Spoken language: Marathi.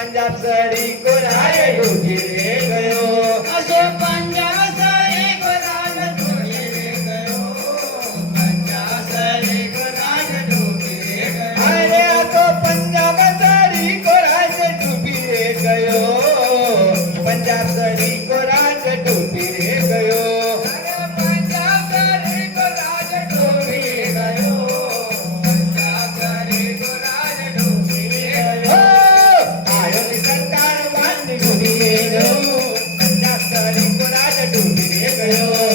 पंजाब सड़ी को राज डूबी रे गयो असो पंजाब सड़ी को राज डूबी रे गयो पंजाब सड़ी को राज डूबी रे गयो अरे आ तो पंजाब सड़ी को राज डूबी रे गयो पंजाब सड़ी को राज डूबी रे गयो अरे पंजाब सड़ी को राज डूबी रे गयो पंजाब सड़ी को राज डूबी रे गयो आयो नी सरकार वाली डूबी रे गयो पंजाब सड़ी को राज डूबी रे गयो